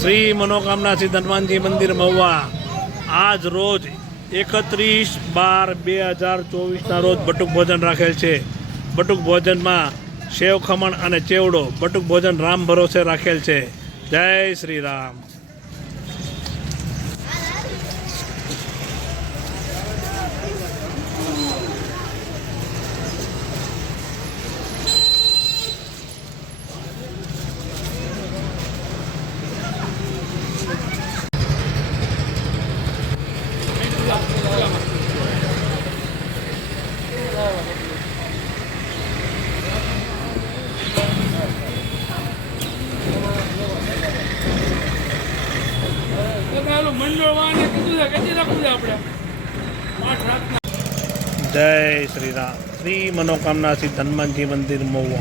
श्री मनोकामना सिद्ध हनुमान जी मंदिर महुआ आज रोज 31/12/2024 रोज बटुक भोजन राखेल छे। बटुक भोजन में सेव खमण अने चेवड़ो बटुक भोजन राम भरोसे राखेल छे। जय श्री राम। जय श्री राम। श्री मनोकामना सिद्ध हनुमान जी मंदिर महुआ।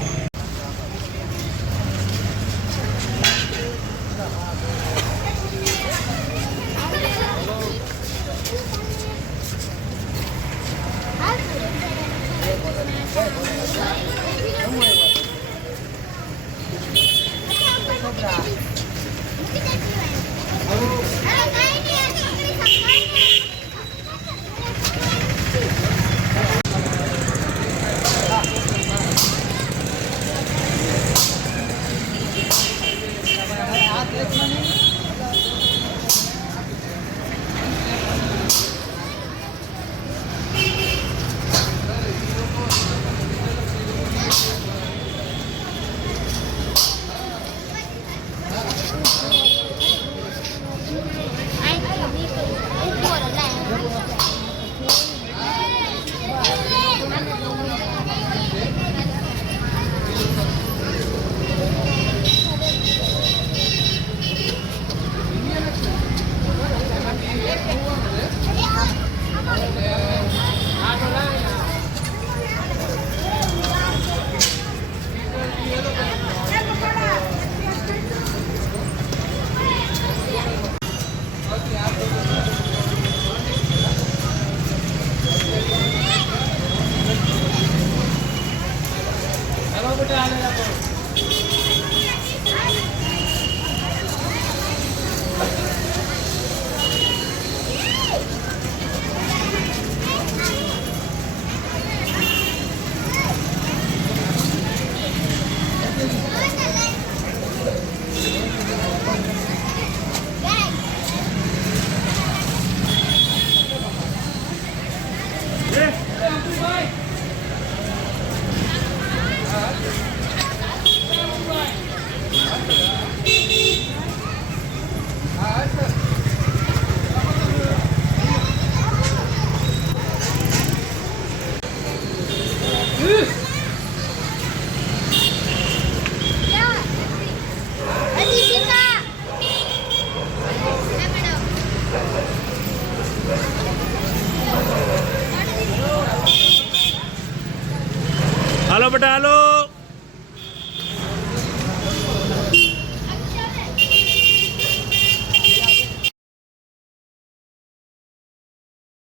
हालो बेटा हालो।